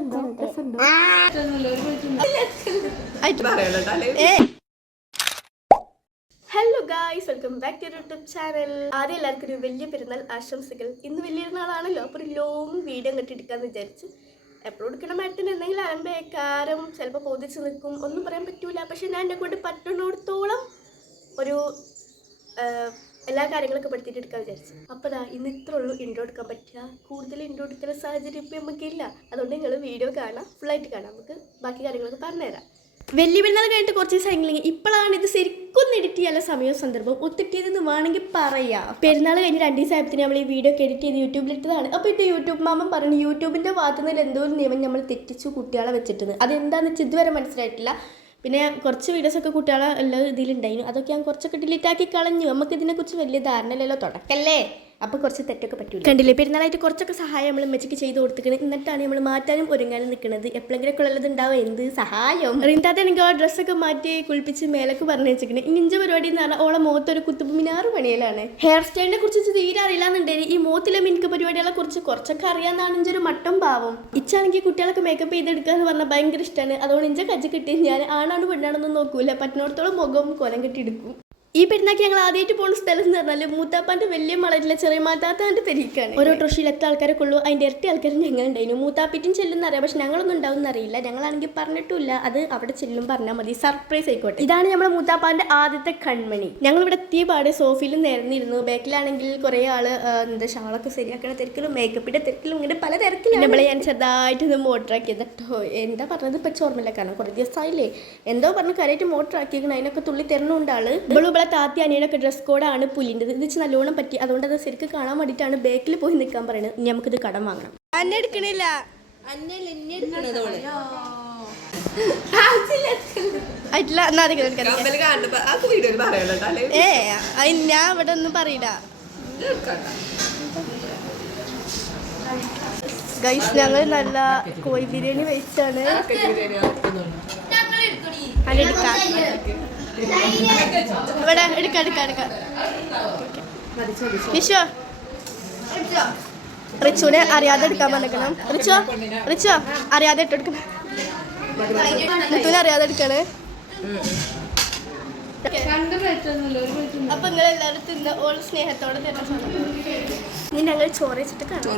Hello guys, welcome back to YouTube channel. ആദ്യം എല്ലാവർക്കും ഒരു വലിയ പെരുന്നാൾ ആശംസകൾ. ഇന്ന് വലിയ പെരുന്നാളാണല്ലോ, അപ്പോൾ ഒരു ലോങ് വീഡിയോ കെട്ടിയെടുക്കാമെന്ന് വിചാരിച്ചു. എപ്പോഴും എടുക്കണമായിട്ടിന് എന്തെങ്കിലും അലമ്പേക്കാരം ചിലപ്പോൾ പൊതിച്ച് നിൽക്കും, ഒന്നും പറയാൻ പറ്റൂല. പക്ഷെ ഞാൻ എന്നെ കൊണ്ട് പറ്റുന്നിടത്തോളം ഒരു എല്ലാ കാര്യങ്ങളൊക്കെ പഠിത്തിട്ട് എടുക്കാൻ വിചാരിച്ചു. അപ്പോൾ ഇന്ന് ഇത്ര ഉള്ളൂ ഇൻട്രോ എടുക്കാൻ പറ്റുക. കൂടുതൽ ഇൻട്രോ എടുക്കുന്ന സാഹചര്യം ഇപ്പം നമുക്കില്ല. അതുകൊണ്ട് നിങ്ങൾ വീഡിയോ കാണാം, ഫുള്ളായിട്ട് കാണാം. നമുക്ക് ബാക്കി കാര്യങ്ങളൊക്കെ പറഞ്ഞുതരാം. വലിയ പെരുന്നാൾ കഴിഞ്ഞിട്ട് കുറച്ച് ദിവസം ഇപ്പോഴാണ് ഇത് ശരിക്കും എഡിറ്റ് ചെയ്യാനുള്ള സമയവും സന്ദർഭം ഒത്തിട്ടിയതെന്ന് വേണമെങ്കിൽ പറയാം. പെരുന്നാൾ കഴിഞ്ഞ് 2 ദിവസം ആയപ്പോൾ നമ്മൾ ഈ വീഡിയോ ഒക്കെ എഡിറ്റ് ചെയ്ത് യൂട്യൂബിലിട്ടതാണ്. അപ്പോൾ ഇത് യൂട്യൂബ് മാമൻ പറഞ്ഞു യൂട്യൂബിൻ്റെ ഭാഗത്തു നിന്ന് എന്തോ ഒരു നിയമം നമ്മൾ തെറ്റിച്ചു കുട്ടികളെ വെച്ചിട്ടുണ്ട്. അതെന്താണെന്ന് വെച്ചാൽ ഇതുവരെ മനസ്സിലായിട്ടില്ല. പിന്നെ കുറച്ച് വീഡിയോസൊക്കെ കുട്ടികളെ എല്ലാ ഇതിലുണ്ടായിരുന്നു. അതൊക്കെ ഞാൻ കുറച്ചൊക്കെ ഡിലീറ്റാക്കി കളഞ്ഞു. നമുക്ക് ഇതിനെക്കുറിച്ച് വലിയ ധാരണയില്ലല്ലോ, തുടക്കല്ലേ. അപ്പോൾ കുറച്ച് തെറ്റൊക്കെ പറ്റൂല. കണ്ടില്ലേ, പെരുന്നാളായിട്ട് കുറച്ചൊക്കെ സഹായം നമ്മൾ മെച്ചക്ക് ചെയ്ത് കൊടുത്തിരിക്കുന്നത്. എന്നിട്ടാണ് നമ്മൾ മാറ്റാനും ഒരുങ്ങാനും നിൽക്കുന്നത്. എപ്പോഴെങ്കിലൊക്കെ ഉള്ളത് ഉണ്ടാവും എന്ത് സഹായം. റിന്താത്താണെങ്കിൽ ആ ഡ്രസ്സൊക്കെ മാറ്റി കുളിപ്പിച്ച് മേലൊക്കെ പറഞ്ഞു വെച്ചിരിക്കുന്നത്. ഇഞ്ച പരിപാടി എന്ന് പറഞ്ഞാൽ ഓളെ മുഖത്തൊരു കുത്തുബ് മിനാർ പണിയലാണ്. ഹെയർ സ്റ്റൈലിനെ കുറിച്ച് തീരെ അറിയില്ലാന്നുണ്ടെങ്കിൽ ഈ മുഖത്തിലെ മിനുക്ക് പരിപാടികളെ കുറിച്ച് കുറച്ചൊക്കെ അറിയാമെന്നാണ് ഇഞ്ചൊരു മട്ടം ഭാവം. ഇച്ചാണെങ്കിൽ കുട്ടികളൊക്കെ മേക്കപ്പ് ചെയ്തെടുക്കുക എന്ന് പറഞ്ഞാൽ ഭയങ്കര ഇഷ്ടമാണ്. അതുകൊണ്ട് ഇഞ്ച കജ്ജ കിട്ടി ഞാൻ ആണാണ് പെണ്ണാണെന്നൊന്നും നോക്കൂല, പറ്റുന്നിടത്തോളം മുഖം കൊലം കെട്ടിയെടുക്കും. ഈ പെരുന്നാൾക്ക് ഞങ്ങൾ ആദ്യമായിട്ട് പോകുന്ന സ്ഥലം എന്ന് പറഞ്ഞാൽ മൂത്താപ്പാൻ്റെ വലിയ മളയിലെ ചെറിയ മാതാത്താൻ്റെ പെരീക്കാണ്. ഓരോ ട്രഷിയിൽ എത്ര ആൾക്കാരൊക്കെ ഉള്ളൂ, അതിൻ്റെ ഇരട്ടി ആൾക്കാർ ഞങ്ങളുണ്ടായിരുന്നു. മൂത്താപ്പിറ്റും ചെല്ലുന്ന അറിയാം, പക്ഷെ ഞങ്ങളൊന്നും ഉണ്ടാവും എന്നറിയില്ല. ഞങ്ങളാണെങ്കിൽ പറഞ്ഞിട്ടില്ല, അത് അവിടെ ചെല്ലും പറഞ്ഞാൽ മതി, സർപ്രൈസ് ആയിക്കോട്ടെ. ഇതാണ് നമ്മുടെ മൂത്താപ്പാൻ്റെ ആദ്യത്തെ കൺമണി. ഞങ്ങളിവിടെ എത്തിയ പാട് സോഫയിൽ നേർന്നിരുന്നു. ബാക്കിലാണെങ്കിൽ കുറേ ആള് ഷാളൊക്കെ ശരിയാക്കണ തിരക്കിലും മേക്കപ്പിൻ്റെ തിരക്കിലും ഇങ്ങനെ പല തിരക്കിലും നമ്മളെ ഞാൻ ചെറുതായിട്ടൊന്ന് മോട്ടറാക്കിയത് കേട്ടോ. എന്താ പറഞ്ഞത് ഇപ്പം ഓർമ്മയില്ല, കാരണം കുറേ ദിവസമായില്ലേ. എന്തോ പറഞ്ഞ് കരയായിട്ട് മോട്ടറാക്കിയിരിക്കണം. അതിനൊക്കെ തുള്ളി തരുന്നുണ്ട് ആള്. താത്തി അനിയനൊക്കെ ഡ്രസ് കോഡാണ് പുല്ലിൻ്റെത്. ഇത് നല്ലോണം പറ്റി, അതുകൊണ്ട് അത് ശരിക്കും കാണാൻ വേണ്ടിയിട്ടാണ് ബാക്കിൽ പോയി നിൽക്കാൻ പറയുന്നത്. ഇനി നമുക്കിത് കടം വാങ്ങണം. അന്നെ എടുക്കണില്ല, ഞാൻ ഇവിടെ ഒന്നും പറയില്ല ഗൈസ്. ഞങ്ങൾ നല്ല കോഴി ബിരിയാണി വെച്ചാണ് ഇവിടെ വിശ്വ റിച്ചുവിനെ അറിയാതെ എടുക്കാൻ വന്നിക്കണം. റിച്ചോ അറിയാതെ ഇട്ടെടുക്കണം. റിച്ചുവിനെ അറിയാതെ എടുക്കണേ. അപ്പൊ നിങ്ങൾ എല്ലാവരും തിന്ന ഓൾ സ്നേഹത്തോടെ തരുന്ന ഇനി ഞങ്ങൾ ചോറ് വെച്ചിട്ട് കാണാം.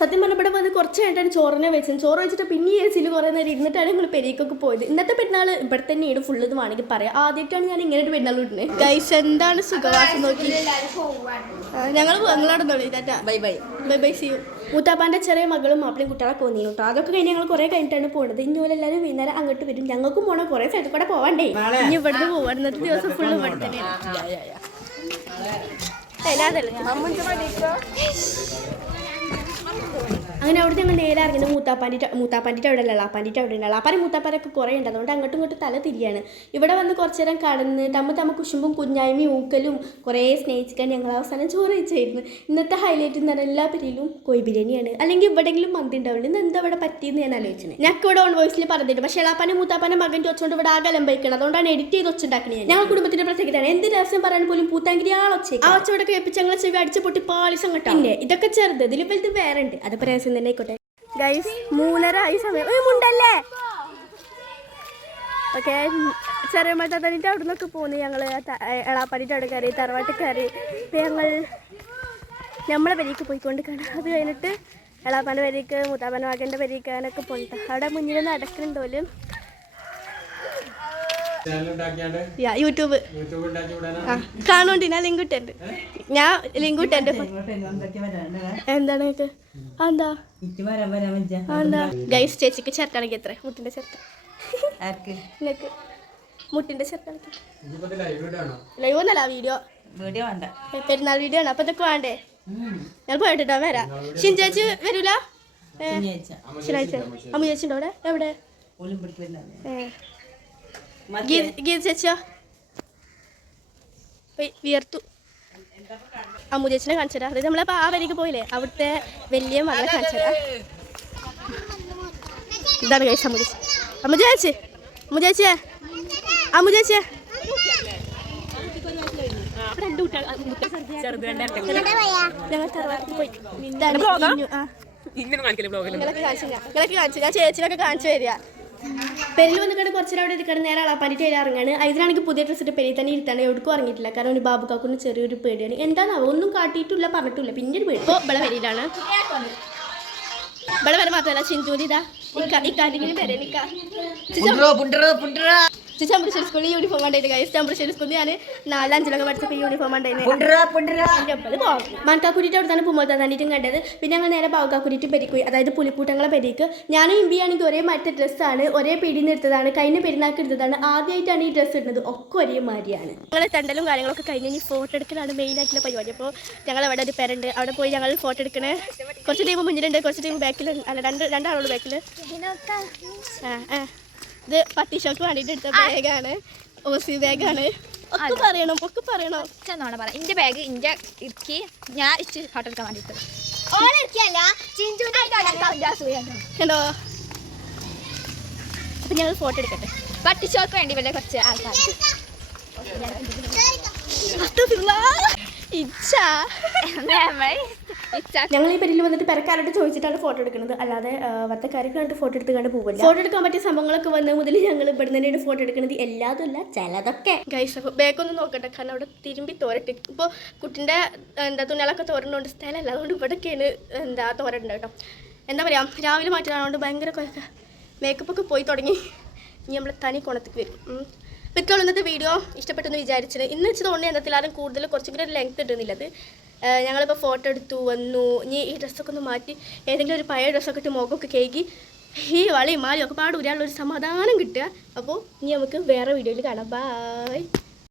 സത്യം പറഞ്ഞ ഇവിടെ വന്ന് കുറച്ച് കഴിഞ്ഞിട്ടാണ് ചോറിനെ വെച്ചത്. ചോറ് വെച്ചിട്ട് പിന്നെ ഏസിൽ കുറേ നേരം ഇരുന്നിട്ടാണ് ഞങ്ങൾ പെരീക്കൊക്കെ പോയത്. ഇന്നത്തെ പെരുന്നാൾ ഇവിടെ തന്നെയാണ് ഫുള്ള് ഇത് വേണമെങ്കിൽ പറയാം. ആദ്യമായിട്ടാണ് ഞാൻ ഇങ്ങനെ ഒരു പെരുന്നാൾ വിടുന്നത്. ഗൈസ് എന്താണ് സുഖവാസം നോക്കി ഞങ്ങൾ നടന്നോളി. Tata, bye bye bye bye, see you. മൂത്താപ്പാൻ്റെ ചെറിയ മകളും മാപ്പിളയും കുട്ടികളൊക്കെ വന്നിരുന്നു കേട്ടോ. അതൊക്കെ കഴിഞ്ഞ് ഞങ്ങൾ കുറേ കഴിഞ്ഞിട്ടാണ് പോകുന്നത്. ഇനി പോലെ എല്ലാവരും വൈകുന്നേരം അങ്ങോട്ട് വരും. ഞങ്ങൾക്കും പോകണം, കുറേ സ്ഥലത്ത് കൂടെ പോവാണ്ടേ. ഇനി ഇവിടുന്ന് പോവാൻ ഇന്നത്തെ ദിവസം ഫുള്ള് ഇവിടെ തന്നെയാണ്. അങ്ങനെ അവിടുത്തെ ഞങ്ങൾ നേരെ ഇറങ്ങുന്നത് മൂത്താപ്പാൻ്റെ അവിടെ അല്ല, അപ്പാൻ്റെ അവിടെ ഉണ്ടല്ലോ. അപ്പാൻ്റെ മൂത്താപ്പാരൊക്കെ കുറേ ഉണ്ട്, അതുകൊണ്ട് അങ്ങോട്ടും ഇങ്ങോട്ടും തല തിരിയാണ്. ഇവിടെ വന്ന് കുറച്ച് നേരം കടന്ന് തമ്മ കുശുമ്പും കുഞ്ഞായ്മയും ഊക്കലും കുറേ സ്നേഹിച്ചിക്കാൻ ഞങ്ങൾ അവസാനം ചോറ് വെച്ചായിരുന്നു. ഇന്നത്തെ ഹൈലൈറ്റ് എന്ന് പറഞ്ഞാൽ എല്ലാ പെരിയിലും കോഴി ബിരിയാണിയാണ്. അല്ലെങ്കിൽ എവിടെയെങ്കിലും മന്തി ഉണ്ടാവുള്ളൂ. ഇന്ന് എന്താ ഇവിടെ പറ്റിയെന്ന് ഞാൻ ആലോചിച്ചത്. ഞങ്ങൾക്ക് ഇവിടെ ഓൺ വോയിസിൽ പറഞ്ഞിട്ട്, പക്ഷേ എളാപ്പാൻ്റെ മൂത്താപ്പാൻ്റെ മകൻ ചോദിച്ചുകൊണ്ട് ഇവിടെ ആകെ ലംബയിക്കണം. അതുകൊണ്ടാണ് എഡിറ്റ് ചെയ്ത് വെച്ചുണ്ടാക്കുന്നത്. ഞങ്ങൾ കുടുംബത്തിൻ്റെ പ്രത്യേകതയാണ്. എന്ത് രഹസ്യം പറയാൻ പോലും പൂത്താങ്കിരി ആ ഒച്ച ഇവിടെ കേൾപ്പിച്ച് ഞങ്ങളെ ചെവി അടിച്ച് പൊട്ടി പാളിസം കേട്ടോ. പിന്നെ ഇതൊക്കെ ചെറുത്, ഇതിൽ വലുത് വേറെ ഉണ്ട്. അത് പ്രയാസം തന്നെ ആയിക്കോട്ടെ. ഗൈസ് 3:30 ആയി സമയം. മുണ്ടല്ലേ. ഓക്കെ, ചെറിയ മത്താത്തനിട്ട് അവിടെ നിന്നൊക്കെ പോകുന്നു ഞങ്ങൾ. എളാപ്പാനിട്ട് അവിടെ കയറി, തറവാട്ട് കയറി. ഇപ്പം നമ്മളെ വരിക്ക് പോയിക്കൊണ്ട് കാണാം. അത് കഴിഞ്ഞിട്ട് എളാപ്പാൻ്റെ വരിക്ക്, മൂത്താപ്പാൻ്റെ മകൻ്റെ വരിക്കാനൊക്കെ പോയിട്ട് അവിടെ മുന്നിൽ നടക്കുന്നുണ്ടോലും. യൂട്യൂബ് കാണുന്നുണ്ട്. ഞാൻ ലിങ്ക് ഇട്ടുണ്ട്. എന്താണ് എന്താ ഗൈസ്? ചേച്ചിക്ക് ചിരട്ടാണെങ്കിൽ എത്ര? മുട്ടിന്റെ ചിരട്ട. മുട്ടിന്റെ ചിരട്ട ലൈവ് ഒന്നല്ല, വീഡിയോ പെരുന്നാൾ വീഡിയോ ആണ്. അപ്പൊ ഇതൊക്കെ വേണ്ടേ? ഞാൻ പോയിട്ടോ വരാം. ചേച്ചി വരൂല ശനിയാഴ്ച? അമ്മ ചേച്ചി ഉണ്ടോ അവിടെ? എവിടെ ഗീത ചേച്ചിയോ? വിയർത്തു. അമ്മു ചേച്ചിനെ കാണിച്ചതാ. അത് നമ്മളപ്പോൾ ആ വരിക്ക് പോയില്ലേ, അവിടുത്തെ വലിയ മകളെ കാണിച്ചതാ. ഇതാണ് കഴിച്ച അമ്മു ചേച്ചി. അമ്മു ചേച്ചി ഞങ്ങൾ തറവാട്ടിൽ പോയി. നിങ്ങളൊക്കെ കാണിച്ചു ഞാൻ ചേച്ചിനൊക്കെ കാണിച്ചു തരിക. പെരിൽ വന്നിട്ട് കുറച്ച് നേരം അവിടെ ഇരിക്കണം. നേരെ അളാപ്പാനിട്ട് വരെ ഇറങ്ങാണ്. ഇതിനാണെങ്കിൽ പുതിയ ഡ്രസ്സ് ഇട്ട് പെരിൽ തന്നെ ഇരുത്താണ്. എവിടേക്കും ഇറങ്ങിയിട്ടില്ല. കാരണം ഒരു ബാബുക്കാക്കുന്ന ചെറിയൊരു പേടിയാണ്. എന്താണാവോ ഒന്നും കാട്ടിയിട്ടില്ല പറഞ്ഞിട്ടില്ല. പിന്നെ ഒരു പേടി. ഇപ്പോൾ ഇവിടെ വരിയിലാണ്. ഇവിടെ വരെ മാത്രമല്ല ചിഞ്ചൂരി ഇതാ ഇക്കാര്യം പേരെ നിൽക്കാം. ചമ്പശ്ശേരി സ്കൂളിൽ യൂണിഫോം ഉണ്ടായിട്ട് ഗൈസ്. ചമ്പശ്ശേരി സ്കൂളിൽ ഞാൻ 4-5 പഠിച്ചപ്പോൾ യൂണിഫോം ഉണ്ടായിരുന്നു. മൺകാക്കുരിട്ട് അവിടെ തന്നെ പൂമോത്താൻ തന്നിട്ടും കണ്ടത്. പിന്നെ ഞങ്ങൾ നേരെ പാവക്കാക്കുരിട്ട് പെരിക്കുയി, അതായത് പുലിക്കൂട്ടങ്ങളെ പെരിക്ക്. ഞാനും ഇമ്പിയാണെങ്കിൽ ഒരേ മറ്റേ ഡ്രസ്സാണ്, ഒരേ പിടിന്ന് എടുത്തതാണ്, കഴിഞ്ഞ പെരുന്നാൾക്ക് എടുത്തതാണ്. ആദ്യമായിട്ടാണ് ഈ ഡ്രസ്സ് ഇടുന്നത്. ഒക്കെ ഒരേ മാതിരിയാണ്. ഞങ്ങൾ തണ്ടലും കാര്യങ്ങളൊക്കെ കഴിഞ്ഞ് ഇനി ഫോട്ടോ എടുക്കലാണ് മെയിനായിട്ടുള്ള പരിപാടി. അപ്പോൾ ഞങ്ങൾ അവിടെ ഒരു പേരുണ്ട്, അവിടെ പോയി ഞങ്ങൾ ഫോട്ടോ എടുക്കണേ. കുറച്ച് ടീം മുന്നിലുണ്ട്, കുറച്ച് ടീം ബാക്കിലുണ്ട്. അല്ല രണ്ടാളോട് ബാക്കിൽ. ഇത് പട്ടിഷോക്ക് വേണ്ടിയിട്ട് എടുത്ത ബാഗാണ്, ഓസി ബാഗാണ്. ഒക്കെ പറയണം എന്റെ ബാഗ് ഇന്റെ ഇറക്കി ഞാൻ ഇച്ചിരി ഫോട്ടോ എടുക്കാൻ വേണ്ടിട്ട് കണ്ടോ. അപ്പൊ ഞങ്ങൾ ഫോട്ടോ എടുക്കട്ടെ. പട്ടിച്ചോക്ക് വേണ്ടി വല്ല കുറച്ച് ആൾക്കാർ ഞങ്ങൾ ഈ പെരിയിൽ വന്നിട്ട് പെരക്കാരോട് ചോദിച്ചിട്ടാണ് ഫോട്ടോ എടുക്കുന്നത്. അല്ലാതെ വത്തക്കാരൊക്കെ കണ്ടിട്ട് ഫോട്ടോ എടുത്ത് കണ്ട് പോകില്ല. ഫോട്ടോ എടുക്കാൻ പറ്റിയ സംഭവങ്ങളൊക്കെ വന്ന മുതൽ ഞങ്ങൾ ഇവിടെ തന്നെയാണ് ഫോട്ടോ എടുക്കുന്നത്. എല്ലാതും അല്ല, ചിലതൊക്കെ. ഗൈസ് അപ്പോൾ ബാഗൊന്നും നോക്കട്ടെ, കാരണം അവിടെ തിരുമ്പി തോരട്ട്. ഇപ്പോൾ കുട്ടിൻ്റെ തുണികളൊക്കെ തോരണുണ്ട്, സ്ഥലമല്ല. അതുകൊണ്ട് ഇവിടെയൊക്കെയാണ് തോരണ്ട് കേട്ടോ. എന്താ പറയുക, രാവിലെ മാറ്റിയതാണോണ്ട് ഭയങ്കര മേക്കപ്പൊക്കെ പോയി തുടങ്ങി. ഇനി നമ്മൾ തനി കുണത്തേക്ക് വരും. ഇപ്പോൾ ഇന്നത്തെ വീഡിയോ ഇഷ്ടപ്പെട്ടെന്ന് വിചാരിച്ചത്. ഇന്ന് വെച്ച് തോന്നുന്നത് എന്നത്തിലാരും കൂടുതൽ കുറച്ചും കൂടി ഒരു ലെങ്ത് ഇടുന്നില്ലത്. ഞങ്ങളിപ്പോൾ ഫോട്ടോ എടുത്തു വന്നു. ഇനി ഈ ഡ്രസ്സൊക്കെ ഒന്ന് മാറ്റി ഏതെങ്കിലും ഒരു പഴയ ഡ്രസ്സൊക്കെ ഇട്ട് മുഖമൊക്കെ കേൾക്കി ഈ വളയും മാലയും ഒക്കെ പാടുരാനുള്ളൊരു സമാധാനം കിട്ടുക. അപ്പോൾ ഇനി നമുക്ക് വേറെ വീഡിയോയിൽ കാണാം. ബൈ.